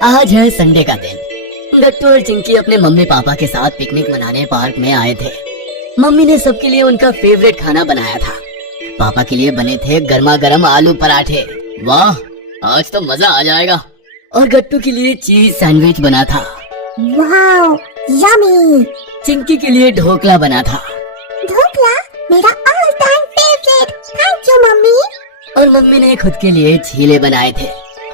आज है संडे का दिन। गट्टू और चिंकी अपने मम्मी पापा के साथ पिकनिक मनाने पार्क में आए थे। मम्मी ने सबके लिए उनका फेवरेट खाना बनाया था। पापा के लिए बने थे गर्मा गर्म आलू पराठे। वाह, आज तो मजा आ जाएगा। और गट्टू के लिए चीज सैंडविच बना था। Wow, yummy. चिंकी के लिए ढोकला बना था। ढोकला मेरा all time favourite. Thank you mummy. और मम्मी ने खुद के लिए छीले बनाए थे।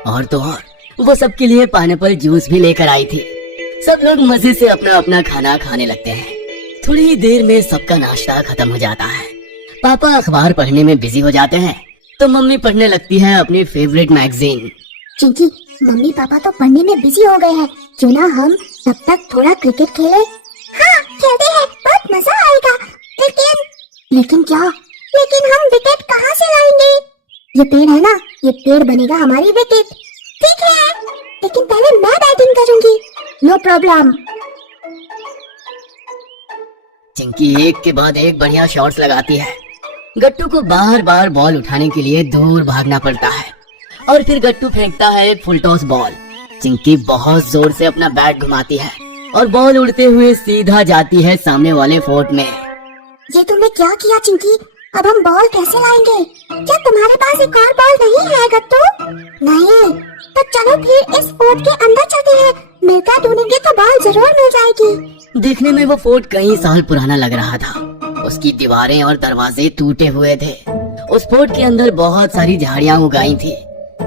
और तो और वो सबके लिए पाइनएप्पल जूस भी लेकर आई थी। सब लोग मजे से अपना अपना खाना खाने लगते हैं। थोड़ी ही देर में सबका नाश्ता खत्म हो जाता है। पापा अखबार पढ़ने में बिजी हो जाते हैं तो मम्मी पढ़ने लगती है अपनी favourite magazine. Chinki, mummy papa तो पढ़ने में बिजी हो गए हैं। क्यों ना हम तब तक थोड़ा क्रिकेट खेले? हाँ, खेलते हैं, बहुत मजा आएगा। लेकिन क्या? लेकिन हम विकेट कहाँ से लाएंगे? ये पेड़ है ना, ये पेड़ बनेगा हमारी विकेट। ठीक है, लेकिन पहले मैं बैटिंग करूंगी। No problem. चिंकी एक के बाद एक बढ़िया शॉट्स लगाती है। गट्टू को बार बार बॉल उठाने के लिए दूर भागना पड़ता है और फिर गट्टू फेंकता है एक फुल टॉस बॉल। चिंकी बहुत जोर से अपना बैट घुमाती है और बॉल उड़ते हुए सीधा जाती है सामने वाले फोर्ट में। ये तुमने क्या किया चिंकी? अब हम बॉल कैसे लाएंगे? क्या तुम्हारे पास एक और बॉल नहीं है गट्टू? नहीं, तो चलो फिर इस फोर्ट के अंदर चलते हैं। मिलकर ढूंढेंगे तो बॉल जरूर मिल जाएगी। देखने में वो फोर्ट कई साल पुराना लग रहा था। उसकी दीवारें और दरवाजे टूटे हुए थे। उस फोर्ट के अंदर बहुत सारी झाड़ियाँ उगाई थी।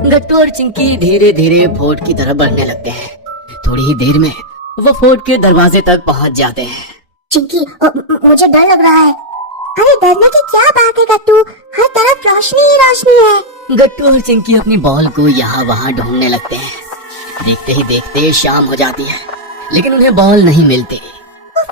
गट्टू और चिंकी धीरे धीरे फोर्ट की तरफ बढ़ने लगते हैं। थोड़ी ही देर में वो फोर्ट के दरवाजे तक पहुँच जाते हैं। चिंकी, मुझे डर लग रहा है। अरे डरने की क्या बात है गट्टू, हर तरफ रोशनी ही रोशनी है। गट्टू और चिंकी अपनी बॉल को यहाँ वहाँ ढूंढने लगते हैं। देखते ही देखते शाम हो जाती है लेकिन उन्हें बॉल नहीं मिलती।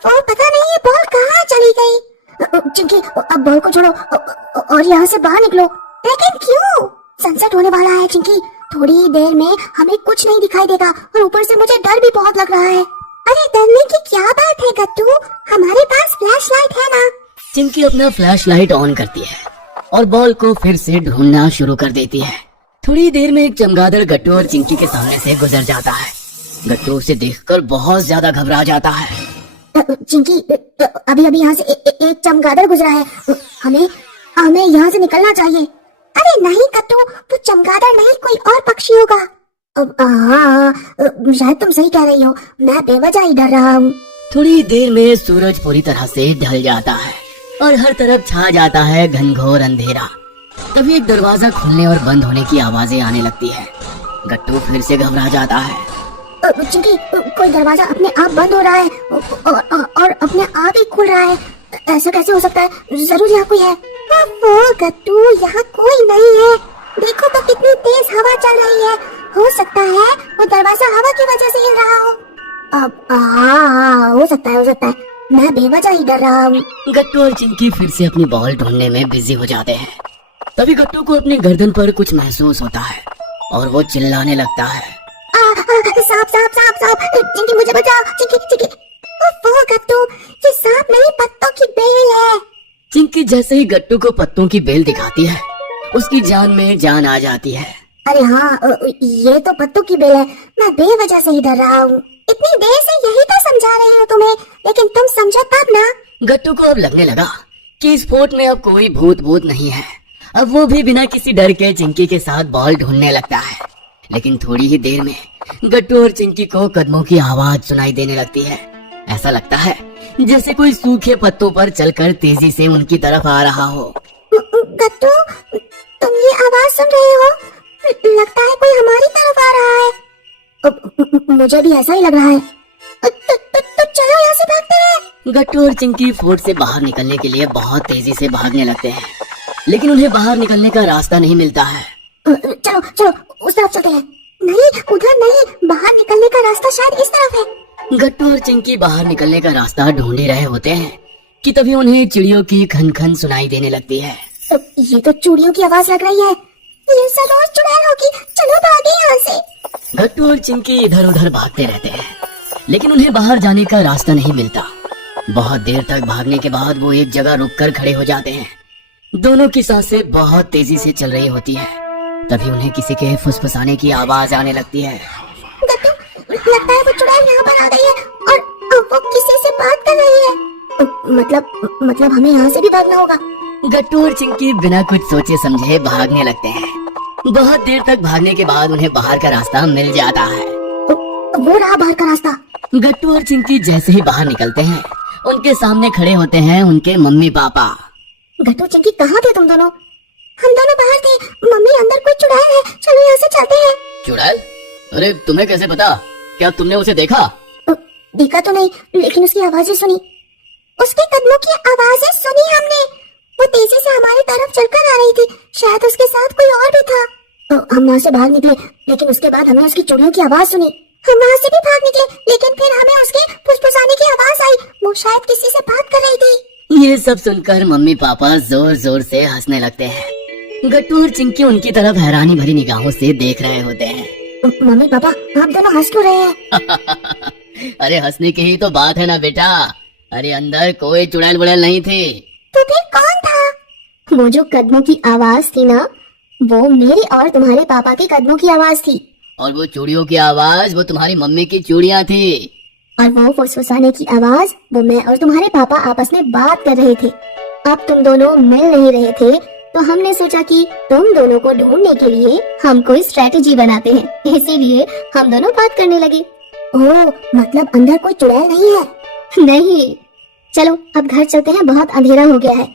और पता नहीं ये बॉल कहाँ चली गई। चिंकी, अब बॉल को छोड़ो और यहाँ से बाहर निकलो। लेकिन क्यों? सनसेट होने वाला है चिंकी। थोड़ी ही देर में हमें कुछ नहीं दिखाई देगा और ऊपर से मुझे डर भी बहुत लग रहा है। अरे डरने की क्या बात है गट्टू, हमारे पास फ्लैश लाइट है ना। चिंकी अपना फ्लैश लाइट ऑन करती है और बॉल को फिर से ढूंढना शुरू कर देती है। थोड़ी देर में एक चमगादड़ गट्टू और चिंकी के सामने से गुजर जाता है। गट्टू उसे देखकर बहुत ज्यादा घबरा जाता है। चिंकी, अभी अभी यहाँ से एक चमगादड़ गुजरा है। हमें यहाँ से निकलना चाहिए। अरे नहीं गट्टू, वो चमगादड़ नहीं, कोई और पक्षी होगा। शायद तुम सही कह रही हो, मैं बेवजह ही डर रहा हूँ। थोड़ी देर में सूरज पूरी तरह से ढल जाता है और हर तरफ छा जाता है घनघोर अंधेरा। तभी एक दरवाजा खुलने और बंद होने की आवाजें आने लगती है। गट्टू फिर से घबरा जाता है। चिंकी, कोई दरवाजा अपने आप बंद हो रहा है और अपने आप ही खुल रहा है। ऐसा कैसे हो सकता है? जरूर यहाँ कोई है। ओह गट्टू, यहाँ कोई नहीं है। देखो तो कितनी तेज हवा चल रही है। हो सकता है वो दरवाजा हवा की वजह से हिल रहा हो। हो सकता है। मैं बेवजह ही डर रहा हूँ। गट्टू और चिंकी फिर से अपनी बॉल ढूंढने में बिजी हो जाते हैं। तभी गट्टू को अपनी गर्दन पर कुछ महसूस होता है और वो चिल्लाने लगता है। सांप। चिंकी मुझे बचाओ। चिंकी। ओह गट्टू, ये सांप नहीं, पत्तों की बेल है। चिंकी जैसे ही गट्टू को पत्तों की बेल दिखाती है उसकी जान में जान आ जाती है। अरे हाँ, ये तो पत्तों की बेल है। मैं बेवजह से ही डर रहा हूँ। इतनी देर से यही तो समझा रही हूँ तुम्हें, लेकिन तुम समझो तब ना। गट्टू को अब लगने लगा कि इस फोर्ट में अब कोई भूत नहीं है। अब वो भी बिना किसी डर के चिंकी के साथ बॉल ढूंढने लगता है। लेकिन थोड़ी ही देर में गट्टू और चिंकी को कदमों की आवाज सुनाई देने लगती है। ऐसा लगता है जैसे कोई सूखे पत्तों पर चलकर तेजी से उनकी तरफ आ रहा हो। गट्टू, तुम ये आवाज सुन रहे हो? लगता है कोई हमारी तरफ आ रहा है। मुझे भी ऐसा ही लग रहा है। तो चलो यहाँ से भागते हैं। गट्टू और चिंकी फोर्ट से बाहर निकलने के लिए बहुत तेजी से भागने लगते हैं लेकिन उन्हें बाहर निकलने का रास्ता नहीं मिलता है। चलो उस तरफ चलते हैं। नहीं, उधर नहीं, बाहर निकलने का रास्ता शायद इस तरफ है। गट्टू और चिंकी बाहर निकलने का रास्ता ढूंढ ही रहे होते हैं कि तभी उन्हें चिड़ियों की खन सुनाई देने लगती है। ये तो चूड़ियों की आवाज लग रही है। ये जरूर चुड़ैल होगी। चलो भागे यहाँ से। गट्टू और चिंकी इधर उधर भागते रहते हैं लेकिन उन्हें बाहर जाने का रास्ता नहीं मिलता। बहुत देर तक भागने के बाद वो एक जगह रुककर खड़े हो जाते हैं। दोनों की सांसें बहुत तेजी से चल रही होती है। तभी उन्हें किसी के फुसफुसाने की आवाज आने लगती है। गट्टू, लगता है वो चुड़ैल यहाँ पर आ गई है और वो किसी से बात कर रही है। मतलब हमें यहाँ से भी भागना होगा। गट्टू और चिंकी बिना कुछ सोचे समझे भागने लगते हैं। बहुत देर तक भागने के बाद उन्हें बाहर का रास्ता मिल जाता है। वो रहा बाहर का रास्ता। गट्टू और चिंकी जैसे ही बाहर निकलते हैं, उनके सामने खड़े होते हैं उनके मम्मी पापा। गट्टू चिंकी कहाँ थे तुम दोनों? हम दोनों बाहर थे। मम्मी अंदर कोई चुड़ैल है, चलो यहाँ से चलते हैं। चुड़ैल? अरे तुम्हें कैसे पता? क्या तुमने उसे देखा? देखा तो नहीं, लेकिन उसकी आवाजें सुनी। उसके कदमों की आवाजें सुनी हमने। वो तेजी से हमारी तरफ चलकर आ रही थी। शायद उसके साथ कोई और भी था। हम वहाँ से भाग निकले, लेकिन उसके बाद हमने उसकी चूड़ियों की आवाज सुनी। हम वहाँ से भी भाग निकले, लेकिन फिर हमें उसके फुसफुसाने की आवाज आई। वो शायद किसी से बात कर रही थी। ये सब सुनकर मम्मी पापा जोर जोर से हंसने लगते हैं। गट्टू और चिंकी उनकी तरफ हैरानी भरी निगाहों से देख रहे होते हैं। मम्मी पापा, आप दोनों हंस क्यों रहे हैं? अरे हंसने की ही तो बात है ना बेटा। अरे अंदर कोई चुड़ैल बुड़ैल नहीं थी। तो फिर कौन था? वो जो कदमों की आवाज थी ना, वो मेरे और तुम्हारे पापा के कदमों की आवाज थी। और वो चूड़ियों की आवाज वो तुम्हारी मम्मी की चूड़ियाँ थी। और वो फुसफुसाने की आवाज वो मैं और तुम्हारे पापा आपस में बात कर रहे थे। अब तुम दोनों मिल नहीं रहे थे, तो हमने सोचा कि तुम दोनों को ढूंढने के लिए हम कोई स्ट्रेटेजी बनाते हैं। इसीलिए हम दोनों बात करने लगे। ओह, मतलब अंदर कोई चुड़ैल नहीं है? नहीं। चलो अब घर चलते हैं, बहुत अंधेरा हो गया है।